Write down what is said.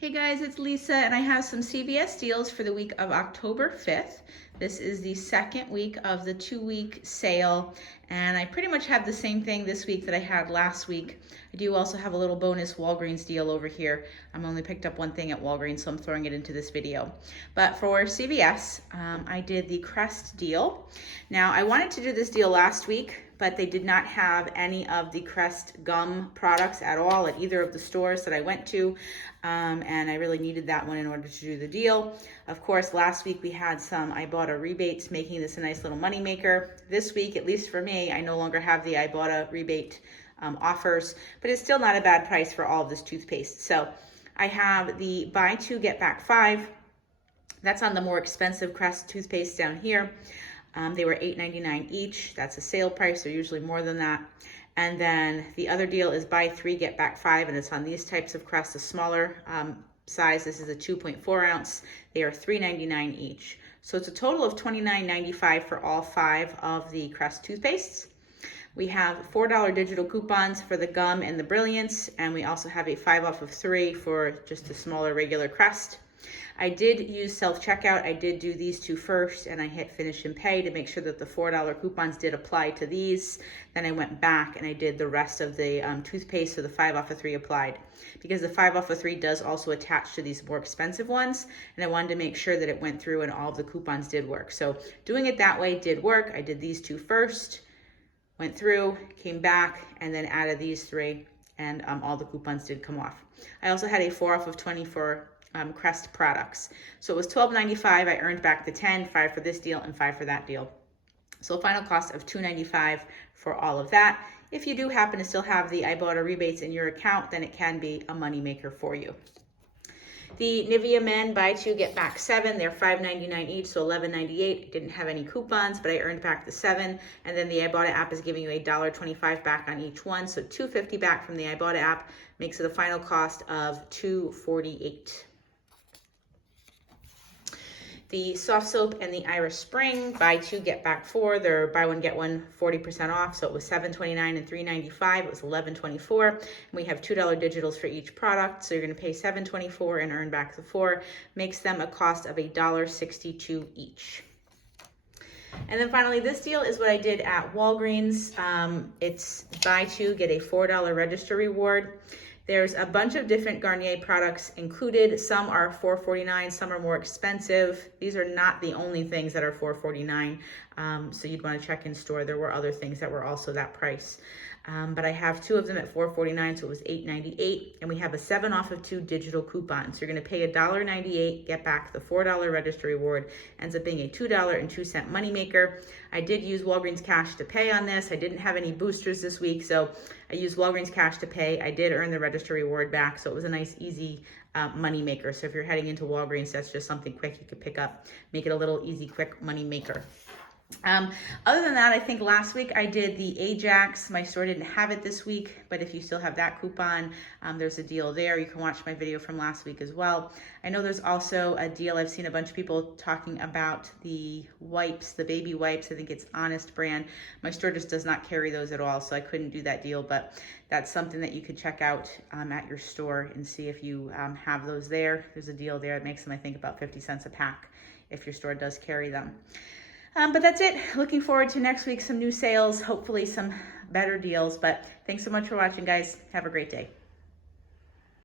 Hey guys, it's Lisa and I have some CVS deals for the week of October 5th. This is the second week of the 2-week sale, and I pretty much have the same thing this week that I had last week. I do also have a little bonus Walgreens deal over here. I'm only picked up one thing at Walgreens, so I'm throwing it into this video. But for CVS, I did the Crest deal. Now, I wanted to do this deal last week, but they did not have any of the Crest gum products at all at either of the stores that I went to. And I really needed that one in order to do the deal. Of course, last week we had some ibotta rebates, making this a nice little money maker. This week, at least for me, I no longer have the ibotta rebate offers, but it's still not a bad price for all of this toothpaste. So I have the buy 2, get back 5. That's on the more expensive Crest toothpaste down here. They were $8.99 each. That's a sale price. They're usually more than that. And then the other deal is buy 3, get back 5, and it's on these types of Crest, a smaller size. This is a 2.4 ounce. They are $3.99 each. So it's a total of $29.95 for all 5 of the Crest toothpastes. We have $4 digital coupons for the gum and the Brilliance, and we also have a 5 off of 3 for just the smaller regular Crest. I did use self-checkout. I did do these 2 first, and I hit finish and pay to make sure that the $4 coupons did apply to these. Then I went back and I did the rest of the toothpaste, so the 5 off of 3 applied. Because the 5 off of 3 does also attach to these more expensive ones, and I wanted to make sure that it went through and all of the coupons did work. So doing it that way did work. I did these 2 first, went through, came back, and then added these 3, and all the coupons did come off. I also had a 4 off of 20 for Crest products. So it was $12.95. I earned back the 10, 5 for this deal and 5 for that deal. So a final cost of $2.95 for all of that. If you do happen to still have the ibotta rebates in your account, then it can be a money maker for you. The Nivea Men buy 2, get back 7. They're $5.99 each, so $11.98. Didn't have any coupons, but I earned back the 7. And then the Ibotta app is giving you $1.25 back on each one, so $2.50 back from the Ibotta app makes it a final cost of $2.48. The Soft Soap and the Iris Spring, buy 2, get back 4. They're buy 1, get 1, 40% off. So it was $7.29 and $3.95. It was $11.24. And we have $2 digitals for each product. So you're going to pay $7.24 and earn back the 4. Makes them a cost of $1.62 each. And then finally, this deal is what I did at Walgreens. It's buy 2, get a $4 register reward. There's a bunch of different Garnier products included. Some are $4.49, some are more expensive. These are not the only things that are $4.49, so you'd want to check in store. There were other things that were also that price. But I have 2 of them at $4.49, so it was $8.98, and we have a 7 off of 2 digital coupons. So you're going to pay $1.98, get back the $4 register reward, ends up being a $2.02 moneymaker. I did use Walgreens cash to pay on this. I didn't have any boosters this week, so I used Walgreens cash to pay. I did earn the register reward back, so it was a nice, easy money maker. So if you're heading into Walgreens, that's just something quick you could pick up, make it a little easy, quick money maker. Other than that, I think last week I did the Ajax. My store didn't have it this week, but if you still have that coupon, there's a deal there. You can watch my video from last week as well. I know there's also a deal. I've seen a bunch of people talking about the wipes, the baby wipes. I think it's Honest brand. My store just does not carry those at all, so I couldn't do that deal, but that's something that you could check out at your store and see if you have those there. There's a deal there. It makes them, I think, about 50 cents a pack if your store does carry them. But that's it. Looking forward to next week, some new sales, hopefully some better deals. But thanks so much for watching, guys. Have a great day.